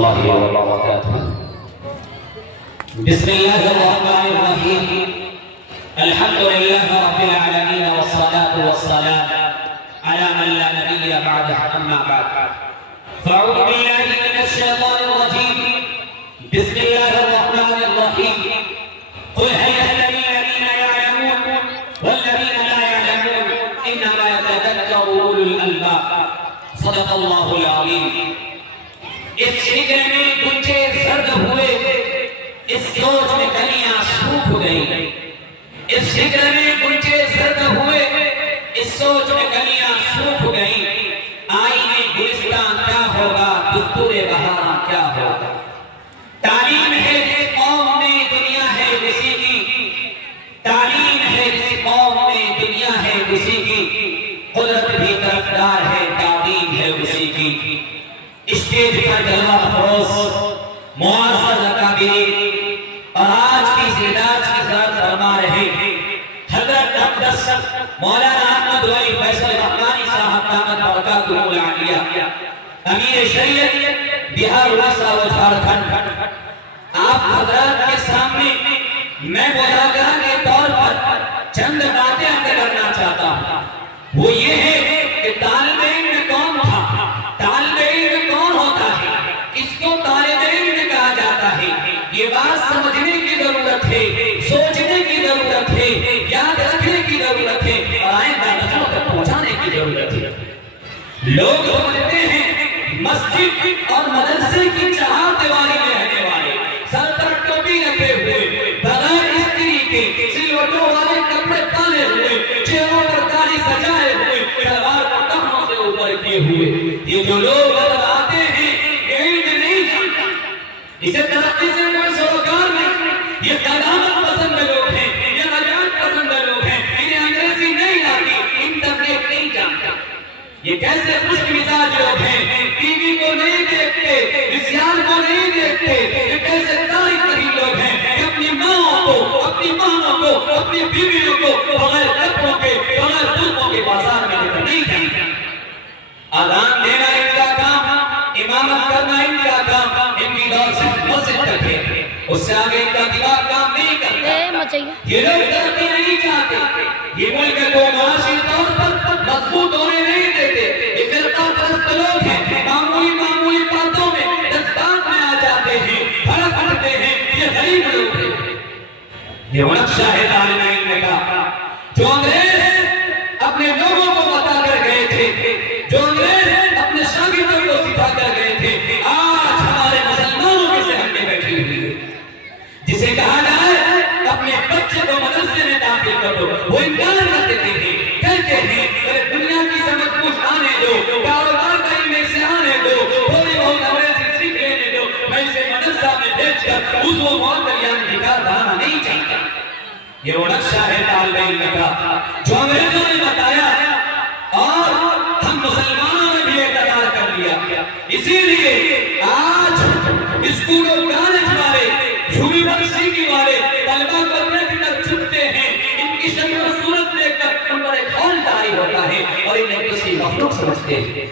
الله وبركاته. بسم الله الرحمن الرحيم. الحمد لله رب العالمين والصلاة والسلام على من لا نبي بعده. أما بعد فأعوذ بالله من الشيطان الرجيم. بسم الله الرحمن الرحيم. قل هل يستوي الذين يعلمون والذين لا يعلمون إنما يتذكر أولو الألباب. صدق الله العظيم. اس فکر میں گنجے زرد ہوئے، اس سوچ میں کلیاں سوکھ گئی. اس فکر میں گنجے زرد ہوئے، اس سوچ میں کلیاں سوکھ گئی. آئینے گلستان کیا ہوگا، دستور بہار کیا ہوگا. تعلیم ہے جس قوم میں دنیا ہے اسی کی، تعلیم ہے جس قوم میں دنیا ہے اسی کی. قدرت بھی طرفدار ہے، تعلیم ہے اسی کی. اسٹیج پر جلوہ افروز معزز اکابرین اور آج کی اس اجلاس کی صدارت فرما رہے حضرت اقدس مولانا احمد ولی فیصل رحمانی صاحب دامت برکاتہ العالیہ، امیر شریعت بہار اڑیسہ و جھارکھنڈ. آپ حضرات کے سامنے میں مذاکرہ کے طور پر چند باتیں عرض کرنا چاہتا ہوں. وہ یہ ہے کہ طالب علم کون تھا، طالب علم کون ہوتا ہے، اس کو طالب علم کہا جاتا ہے. یہ بات سمجھنے کی ضرورت ہے، سوچنے کی ضرورت ہے، یاد رکھنے کی ضرورت ہے اور آئندہ نسلوں تک پہنچانے کی ضرورت ہے. لوگ سمجھتے ہیں مسجد اور مدرسے کی چہار دیواری میں رہنے والے، سر پر ٹوپی رکھے ہوئے، بغیر استری کے سلوٹوں والے کپڑے پہنے ہوئے، چہروں پر داڑھی سجائے ہوئے، تلوار کو ٹخنوں سے اوپر کیے ہوئے، یہ جو لوگ آتے ہیں یہ علم نہیں جانتا، اسے ترقی سے کوئی سروکار نہیں. یہ قدامت پسند لوگ ہیں، یہ نجات پسند لوگ ہیں، انہیں انگریزی نہیں آتی، انٹرنیٹ نہیں جانتا. یہ کیسے خوش مزاج لوگ ہیں، ٹی وی کو نہیں دیکھتے، وسیال کو نہیں دیکھتے. یہ کیسے تاریخ نہیں لوگ ہیں کہ اپنی ماں کو، اپنی بہنوں کو، اپنی بیویوں کو بغیر کپڑوں کے، بغیر خلقوں کے بازار میں نہیں جانتے. اذان دینا ان کا کام، امامت کرنا ان کا کام، ان کی دور صرف مسجد تک ہے، اس سے آگے ان کا دماغ کام نہیں کرتا. یہ لوگ ترقی نہیں چاہتے، یہ ملک کو معاشی طور پر مضبوط ہونے نہیں دیتے. یہ فرقہ پرست لوگ ہیں، معمولی باتوں میں جذبات میں آ جاتے ہیں، بھڑک اٹھتے ہیں. یہ غریب لوگ ہیں. یہ وہ نقشہ ہے طالب علم کا جو انگریز اپنے لوگوں کو بتا کر گئے تھے، جو انگریز اپنے شاگردوں کو سکھا کر گئے تھے. آج ہمارے مسلمانوں کے ذہن میں بیٹھی ہوئی ہے. جسے کہا جائے اپنے بچے کو مدرسے میں داخل کر دو، وہ انکار کر دیتے ہیں، کہتے ہیں دنیا کی سمجھ بوجھ آنے دو، کاروبار کا علم سے آنے دو، تھوڑی بہت انگریزی سیکھ لینے دو. میں اسے مدرسہ میں بھیج کر اس کو معطل یعنی بھیکار بنانا نہیں چاہتا. یہ وہ نقشہ ہے طالب علم کا جو انگریزوں نے بتایا اور ہم مسلمانوں نے بھی اعتراض کر لیا. اسی لیے آج اسکول اور کالج والے، یونیورسٹی والے طلبہ کو دیکھ کر چھپتے ہیں. ان کی شکل و صورت دیکھ کر ان پر ایک خون طاری ہوتا ہے اور انہیں کسی مخلوق سمجھتے ہیں.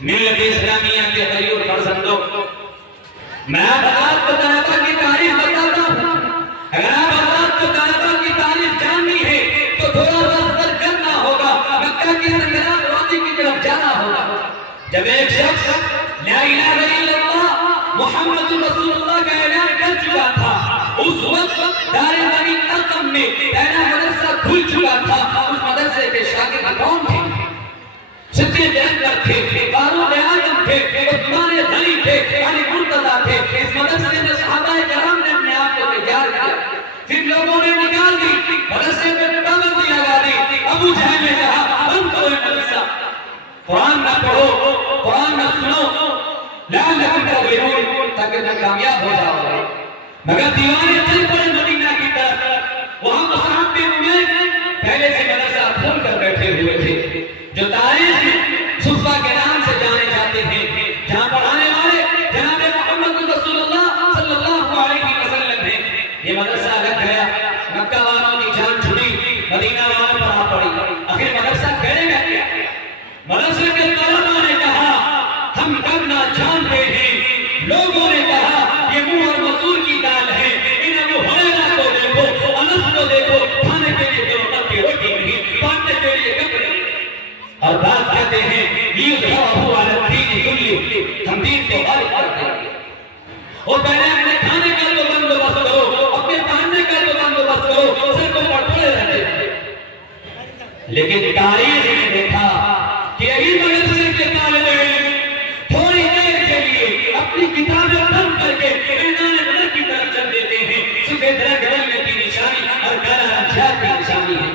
ملت اسلامیہ کے غیور فرزندوں، میں آپ کو طلبہ کی تاریخ بتاتا ہوں. اگر آپ کو طلبہ کی تاریخ جاننی ہے تو تھوڑا سفر کرنا ہوگا، مکہ کی سرکار وادی کی طرف جانا ہوگا. جب ایک شخص لا الہ الا اللہ محمد رسول اللہ کا اعلان کر چکا تھا، اس وقت دار بنی ارقم میں پہلا مدرسہ کھل چکا تھا. اس مدرسے کے شاگرد کون تھے؟ صدیق اکبر تھے، فاروق اعظم تھے، عثمان غنی تھے، علی مرتضیٰ تھے. اس مدرسے میں صحابہ کرام نے اپنے آپ کو تیار کیا. پھر لوگوں نے نکال دی، مدرسے میں پابندی لگا دی. ابو جہل نے کہا بند کرو یہ مدرسہ، قرآن نہ پڑھو، قرآن نہ سنو، لعلکم تغلبون، تاکہ تم کامیاب ہو جاؤ. مگر دیوانے چل پڑے مدینہ کی طرف. وہاں مصعب بن عمیر پہلے سے مدرسہ کھول کر بیٹھے ہوئے تھے، جو تاریخ میں صفہ کے نام سے جانے جاتے ہیں، جہاں پڑھانے والے جناب محمد رسول اللہ صلی اللہ علیہ وسلم ہیں. یہ مدرسہ لگ گیا، مکہ والوں کی جان چھڑی، مدینہ والوں پر آ پڑی. آخر مدرسہ کرے گا کیا؟ مدرسے کے طلباء نے کہا ہم کرنا جانتے ہیں. لوگوں نے لیکن تاریخ نے دیکھا کہ یہی مدرسے کے طالب علم تھوڑی دیر کے لیے اپنی کتابیں بند کر کے میدان بدر کی طرف چل دیتے ہیں. سفید رنگ بننے کی نشانی اور کالا رنگ جہاد کی نشانی ہے.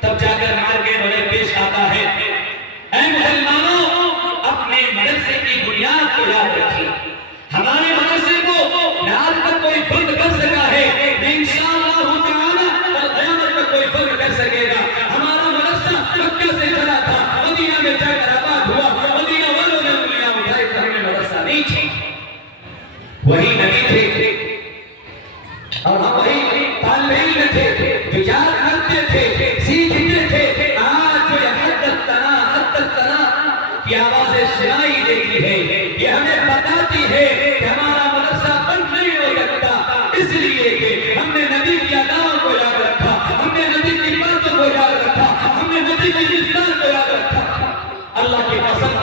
تب جا کر مار کے بدر پیش آتا ہے. اے مسلمانوں، اپنے مدرسے کی بنیاد کو یاد رکھیے. ہمارے مدرسے کو نہ آج تک کوئی بند کر سکا ہے، نہ انشاءاللہ تعالی اور قیامت تک کوئی بند کر سکے گا. ہمارا مدرسہ مکہ سے چلا تھا، مدینہ میں جا کر آباد ہوا. مدینہ والوں نے انگلیاں اٹھائی کہ ہمیں مدرسہ نہیں چھوڑنا. وہی نبی تھے اور ہم وہی طالب علم تھے جو یاد کرتے تھے، سیکھتے تھے. آج جو یہ حد تنا کی آوازیں سنائی دیتی ہے، یہ ہمیں بتاتی ہے کہ ہمارا مدرسہ بند نہیں ہو سکتا، اس لیے کہ ہم نے نبی کی اداؤں کو یاد رکھا، ہم نے نبی کی باتوں کو یاد رکھا، ہم نے نبی کی مثال کو یاد رکھا. اللہ کی قسم،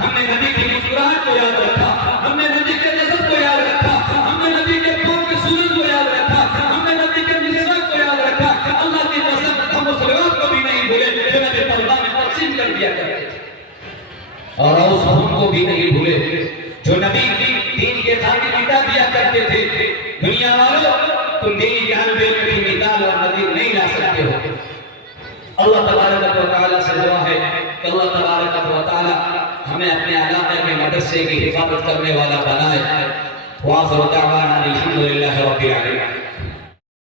ہم نے نبی کی مسکراہٹ کو یاد رکھا، ہم نے نبی کے جسد کو یاد رکھا، ہم نے نبی کے پاؤں کے سنن کو یاد رکھا، ہم نے نبی کے مسواک کو یاد رکھا. اللہ کی قسم، ہم اس روایت کو بھی نہیں بھولے جو نبی طلبہ میں تقسیم کر دیا کرتے تھے، اور اس خون کو بھی نہیں بھولے جو نبی دین کے خاطر مٹا دیا کرتے تھے. دنیا والوں، تم دین کے طالب علم کی مثال اور نظیر نہیں لا سکتے ہو. اللہ تبارک و تعالیٰ سے دعا ہے کہ اللہ تبارک و تعالیٰ ہمیں اپنے علاقے کے مدرسے کی حفاظت کرنے والا بنائے. وآخر دعوانا الحمد للہ رب العالمین.